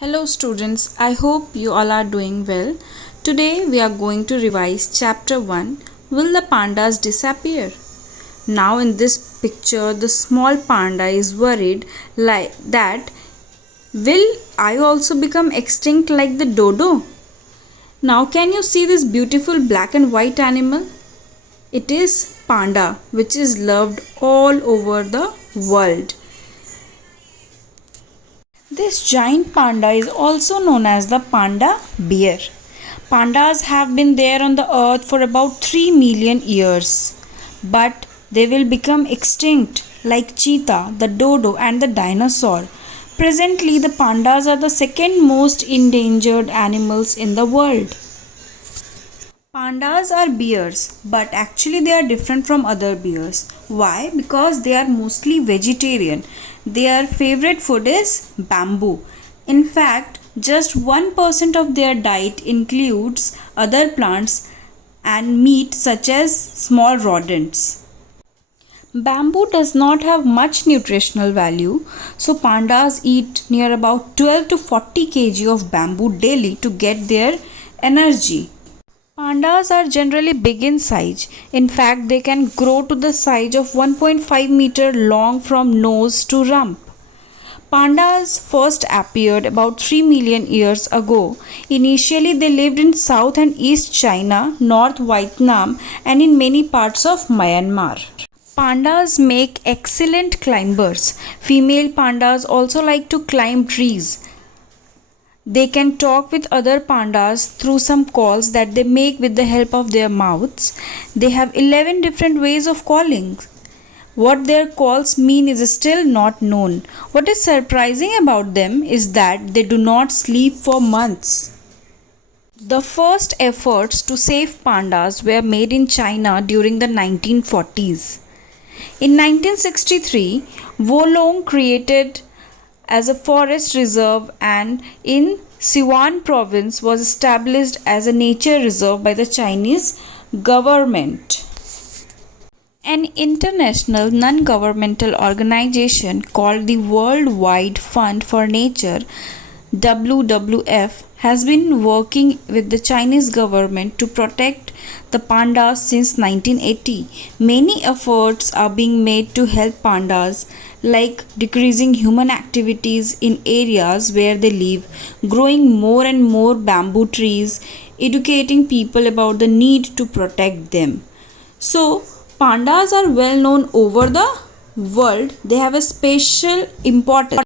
Hello students, I hope you all are doing well. Today we are going to revise chapter 1, Will the Pandas Disappear? Now in this picture the small panda is worried like that will I also become extinct like the dodo? Now can you see this beautiful black and white animal? It is panda which is loved all over the world. This giant panda is also known as the panda bear. Pandas have been there on the earth for about 3 million years, but they will become extinct like cheetah, the dodo, and the dinosaur. Presently, the pandas are the second most endangered animals in the world. Pandas are bears, but actually they are different from other bears. Why? Because they are mostly vegetarian. Their favorite food is bamboo. In fact, just 1% of their diet includes other plants and meat such as small rodents. Bamboo does not have much nutritional value, so pandas eat near about 12 to 40 kg of bamboo daily to get their energy. Pandas are generally big in size. In fact, they can grow to the size of 1.5 meter long from nose to rump. Pandas first appeared about 3 million years ago. Initially, they lived in South and East China, North Vietnam, and in many parts of Myanmar. Pandas make excellent climbers. Female pandas also like to climb trees. They can talk with other pandas through some calls that they make with the help of their mouths. They have 11 different ways of calling. What their calls mean is still not known. What is surprising about them is that they do not sleep for months. The first efforts to save pandas were made in China during the 1940s. In 1963, Wolong created as a forest reserve and in Sichuan province was established as a nature reserve by the Chinese government. An international non-governmental organization called the Worldwide Fund for Nature WWF has been working with the Chinese government to protect the pandas since 1980. Many efforts are being made to help pandas, like decreasing human activities in areas where they live, growing more and more bamboo trees, educating people about the need to protect them. So, pandas are well known over the world. They have a special importance